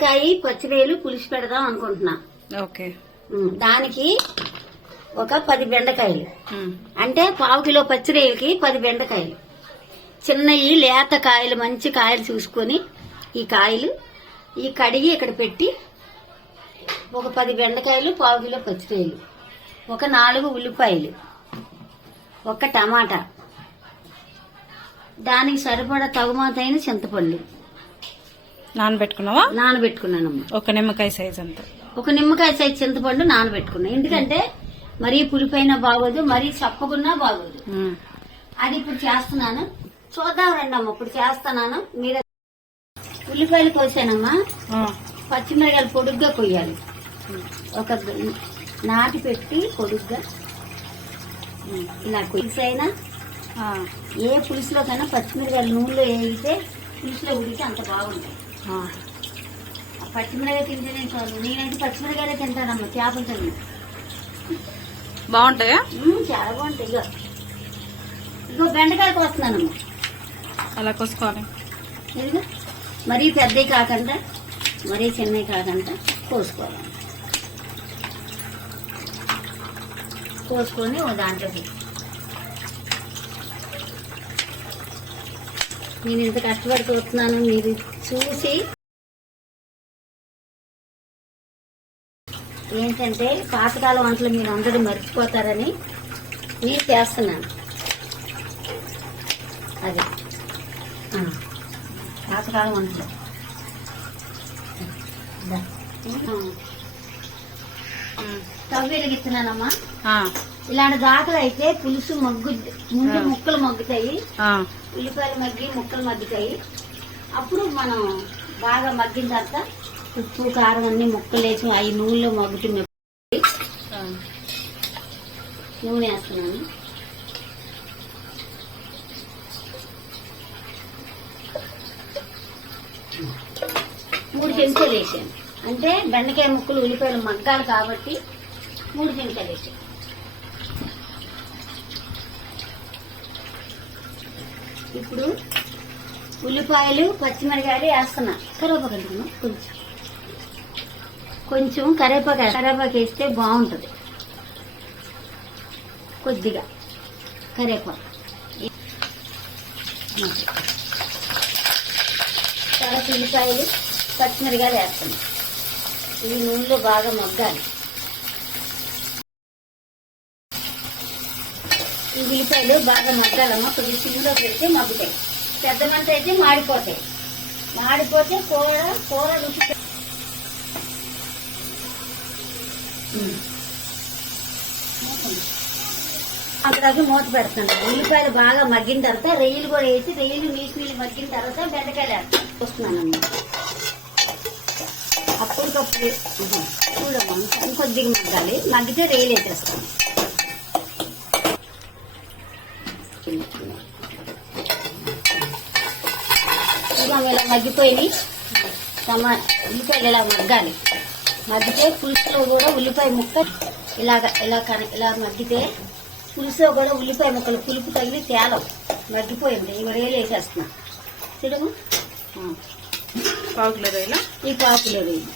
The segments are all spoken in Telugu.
బెండకాయ పచ్చివేలు పులుసు పెడదాం అనుకుంటున్నా. ఓకే. దానికి ఒక 10 బెండకాయలు, అంటే 1/2 కిలో పచ్చిరేలకి 10 బెండకాయలు. చిన్నవి లేత కాయలు, మంచి కాయలు చూసుకొని ఈ కాయలు ఈ కడిగి ఇక్కడ పెట్టి ఒక 10 బెండకాయలు, 1/2 కిలో పచ్చిరేలు, ఒక 4 ఉల్లిపాయలు, ఒక టమాటా, దానికి సరిపడా తగుమాతైన చింతపండు నానబెట్టుకున్నావా? నానబెట్టుకున్నానమ్మా. ఒక నిమ్మకాయ సైజ్ అంతా. ఒక నిమ్మకాయ సైజ్ చింతపండు నానబెట్టుకున్నా. ఎందుకంటే మరీ పులిపైనా బాగోదు, మరీ చప్పకున్నా బాగోదు. అది ఇప్పుడు చేస్తున్నాను, చూద్దాం రండి అమ్మ. ఇప్పుడు చేస్తున్నాను. మీరు ఉల్లిపాయలు కోసానమ్మా. పచ్చిమిరకాయలు పొడుగ్గా కొయ్యాలి. ఒక నాటి పెట్టి పొడుగ్గా ఇలా పులుసైనా ఏ పులుసులో కన్నా పచ్చిమిరకాయలు నూనెలో వేయితే పులుసులో ఉడికి అంత బాగుంటాయి. పచ్చిమిరకాయ తింటేనే చాలు. నేనైతే పచ్చిమిరకాయలే తింటానమ్మా, చేపలు తిన్నా. బాగుంటాయా? చాలా బాగుంటాయి. ఇగో బెండకాయలు కోస్తున్నానమ్మా. అలా కోసుకోవాలి. ఇదిగో మరీ పెద్దవి కాకుండా మరీ చిన్నవి కాకుండా కోసుకోవాలి. కోసుకొని ఓ దాంట్లో పెట్టి నేను ఇంత కష్టపడి చూస్తున్నాను, మీరు చూసి ఏంటంటే పాతకాలం వంటలు మీరు అందరూ మర్చిపోతారని నేను చేస్తున్నాను. అది పాతకాలం వంటలు. స్టవ్ వెలిగిస్తున్నానమ్మా. ఇలాంటి దాకలు అయితే పులుసు మగ్గుద్ది. ముందు ముక్కలు మగ్గుతాయి, ఉల్లిపాయలు మగ్గి ముక్కలు మగ్గుతాయి. అప్పుడు మనం బాగా మగ్గిన తర్వాత ఉప్పు కారం అన్ని ముక్కలు వేసి అవి నూనెలో మగ్గుతున్న నూనె వేస్తున్నాను. మూడు చెంచాలు వేసాను. అంటే బెండకాయ ముక్కలు ఉల్లిపాయలు మగ్గాలి కాబట్టి 3 చెంచాలు వేసాను. ఇప్పుడు ఉల్లిపాయలు పచ్చిమిరకాయలు వేస్తున్నా. కరివేపాకు కొంచెం కరివేపాకు వేస్తే బాగుంటుంది. కొద్దిగా కరివేపాకు, తర్వాత ఉల్లిపాయలు పచ్చిమిరకాయలు వేస్తున్నా. ఇవి నూనెలో బాగా మగ్గాలి. ఈ ఉల్లిపాయలు బాగా మగ్గాలమ్మా. కొద్దిగా సిమ్లో పెడితే మగ్గుతాయి. పెద్ద మంట అయితే మాడిపోతాయి. మాడిపోతే కూర రుచి. అక్కడికి మూత పెడతాను. ఉల్లిపాయలు బాగా మగ్గిన తర్వాత రొయ్యలు కూడా వేసి రొయ్యలు నీళ్ళు మగ్గిన తర్వాత బెండకాయలు వేస్తున్నానమ్మా. అప్పటికప్పుడు చూడమ్మా, ఇంకొద్దిగా మగ్గాలి. మగ్గితే రొయ్యలు వేసేస్తాను. ఇలా మగ్గిపోయి ఉల్లిపాయలు ఇలా మగ్గాలి. మగ్గితే పులుసులో కూడా ఉల్లిపాయ ముక్క ఇలా మగ్గితే పులుసులో కూడా ఉల్లిపాయ ముక్కలు పులుపు తగిలి తేలవు. మగ్గిపోయింది. ఇవి రేలు వేసేస్తున్నా. చూడము, ఈ 1/2 కిలో రొయ్యలు.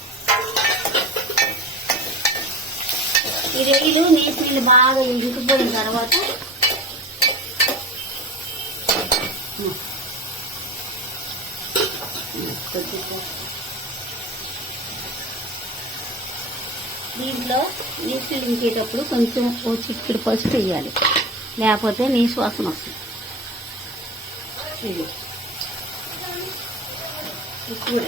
ఈ రొయ్యలు నీళ్ళు బాగా ఇంకిపోయిన తర్వాత దీంట్లో నీళ్ళు ఇంకేటప్పుడు కొంచెం ఓ చిక్కుడు పసుపు వేయాలి, లేకపోతే నీసు వాసన వస్తుంది. ఇది ఇప్పుడు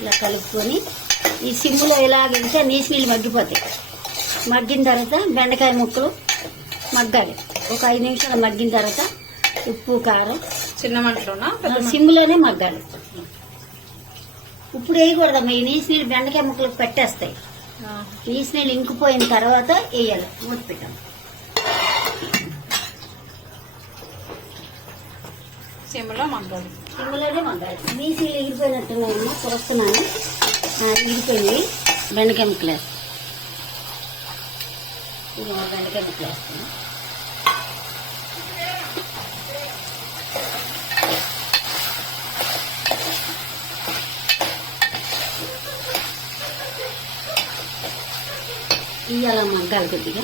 ఇలా కలుపుకొని ఈ సిమ్ములో ఎలాగంటే నీళ్ళు మగ్గిపోతాయి. మగ్గిన తర్వాత బెండకాయ ముక్కలు మగ్గాలి. ఒక 5 నిమిషాలు మగ్గిన తర్వాత ఉప్పు కారం చిన్న మంటలోనా సిమ్లోనే మగ్గాలి. ఇప్పుడు వేయకూడదమ్మా. ఈ నీళ్ళు బెండకాయ ముక్కలకు పెట్టేస్తాయి. నీళ్ళు ఇంకిపోయిన తర్వాత వేయాలి. మూత పెట్టాలి. సిమ్లో మగ్గాలి. సిమ్లోనే మగ్గాలి. బీసీలు ఎగిరిపోయినట్టున్నాయమ్మా, చూస్తున్నాను. ఎగిరిపోయింది. బెండకాయ ముక్కలు వేస్తాను. బెండకాయ ముక్కలు వేస్తాను. ఇవి అలా మగ్గాలి కొద్దిగా.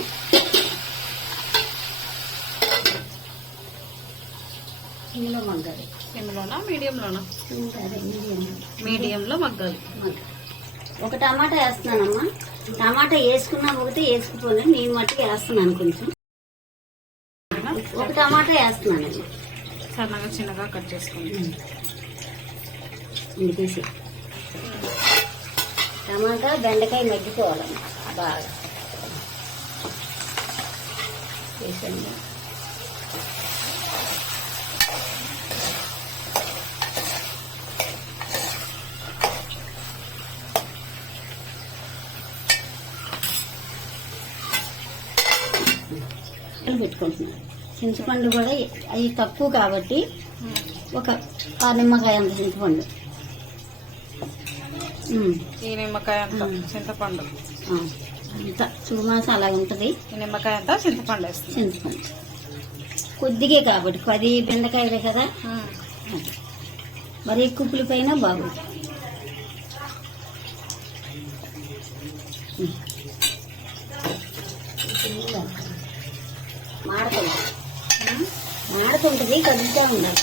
ఇందులో మగ్గాలి. సిమ్లోనా మీడియంలోనా? మీడియంలో మగ్గాలి. ఒక టమాటా వేస్తున్నానమ్మా. టమాటా వేసుకున్నా ఒకటి, వేసుకుపోయినా నేను మట్టుకు వేస్తున్నాను కొంచెం. ఒక టమాటా వేస్తున్నాను. సన్నగా చిన్నగా కట్ చేసుకోండి. ఇంకేసి టమాటా బెండకాయ మగ్గిపోవాలమ్మా బాగా. వేసండి. పెట్టుకుంటున్నాను. చింతపండు కూడా అవి తక్కువ కాబట్టి ఒక నిమ్మకాయ అంత చింతపండు. ఈ నిమ్మకాయ అంతా చింతపండు అంత చూమాసం అలా ఉంటుంది. ఈ నిమ్మకాయ అంతా చింతపండు వేస్తుంది. చింతపండు కొద్దిగే కాబట్టి 10 బెండకాయలే కదా, మరి ఎక్కువ పులిపైన బాగుంది. మాడుతుంటుంది, కదులుతూ ఉండాలి.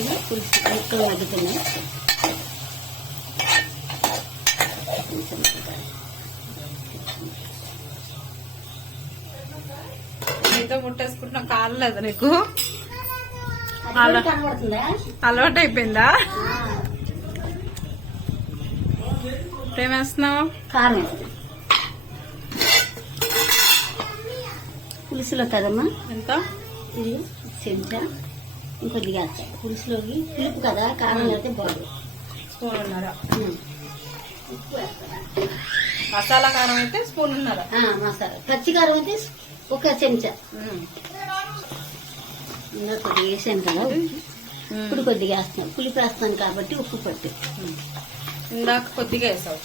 ఇది పులుసు ముక్కలు మగ్గుతున్నాయి. నీతో ముట్టేసుకుంటున్నా కాలు లేదా నీకు? కనబడుతుందా? అలవాటు అయిపోయిందా? ఏమేస్తున్నావు? కారం వేస్తాం పులుసులో కదమ్మా. ఎంత? ఇది చెంచా ఇంకొద్దిగా వేస్తాం పులుసులోకి. పులుపు కదా, కారం అయితే బాగుంది. స్పూన్ ఉప్పు వేస్తాం. మసాలా కారం అయితే స్పూన్ మసాలా. పచ్చి కారం అయితే ఒక చెంచా. ఇంకా కొద్దిగా వేసాను కదా, ఇప్పుడు కొద్దిగా వేస్తాను. పులుపు వేస్తాను కాబట్టి ఉప్పు పట్టు. ఇందాక కొద్దిగా వేసావు.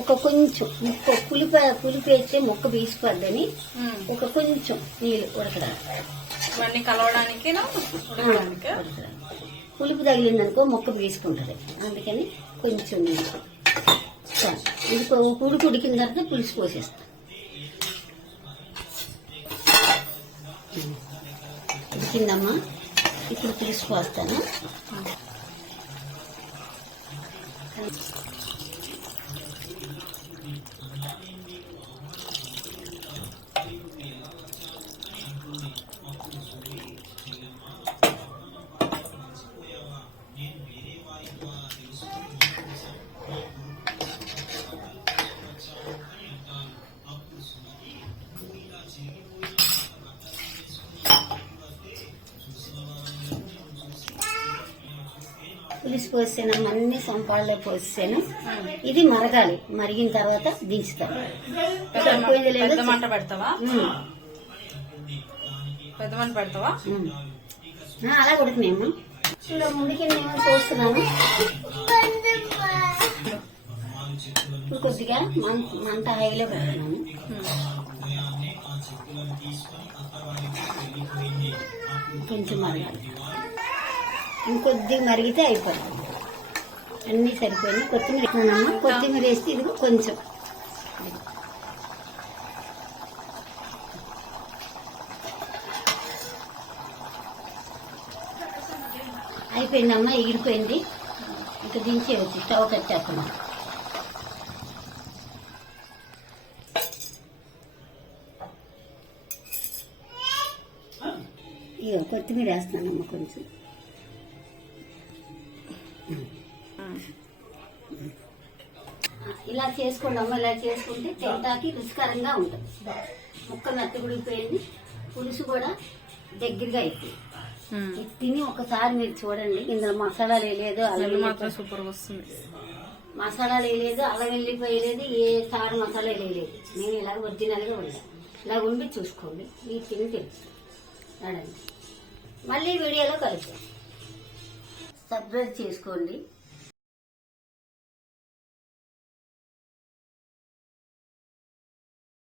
ఒక కొంచెం ముక్క పులిపి వేస్తే ముక్క పీసిపోద్దని ఒక కొంచెం నీళ్ళు ఉడకడానికి. ఇవన్నీ కలవడానికి పులుపు తగిలిందనుకో ముక్క పీసుకుంటుంది. అందుకని కొంచెం నీళ్ళు. ఇది పులుపు ఉడికిన తర్వాత పులుసు పోసేస్తాం. ఉడికిందమ్మా, ఇప్పుడు పులుసు పోస్తాను. పులుసు పోసాను, అన్ని సంపాళ్ళలో పోసాను. ఇది మరగాలి. మరిగిన తర్వాత దించుతాను. సరిపోయింది లేదు. పెద్ద మంట పెడతావా? పెద్ద మంట పెడతావా? అలా ఉడికినాము. ఇప్పుడు ముందుకి నేను పోస్తున్నాను. ఇప్పుడు కొద్దిగా మంట హైలో పెడుతున్నాను. కొంచెం మరగాలి. ఇంకొద్దిగా మరిగితే అయిపోతుంది. అన్నీ సరిపోయినాయి. కొత్తిమీర వేస్తున్నాను. కొత్తిమీర వేస్తే ఇది కొంచెం అయిపోయిందమ్మా. ఎగిరిపోయింది. ఇంకా దించేయచ్చు. స్టవ్ కట్టేస్తున్నాం. ఇక కొత్తిమీర వేస్తున్నానమ్మా కొంచెం. ఇలా చేసుకోండి అమ్మ. ఇలా చేసుకుంటే తింటాకి రుచికరంగా ఉంటుంది. ముక్క మెత్తగుడిపోయింది, పులుసు కూడా దగ్గరగా అయిపోయింది. ఇది తిని ఒకసారి మీరు చూడండి. ఇందులో మసాలాలు వేయలేదు, అల్లం మాత్రం సూపర్ గా వస్తుంది. మసాలాలు వేయలేదు, అల్లం వెల్లిపోయలేదు, ఏ కారం మసాలా వేయలేదు. నేను ఇలా ఒరిజినల్ గా వండా. ఇలా ఉండి చూసుకోండి, మీకు తిని తెలుసు. నడండి, మళ్ళీ వీడియోలో కలుద్దాం. సబ్స్క్రైబ్ చేసుకోండి.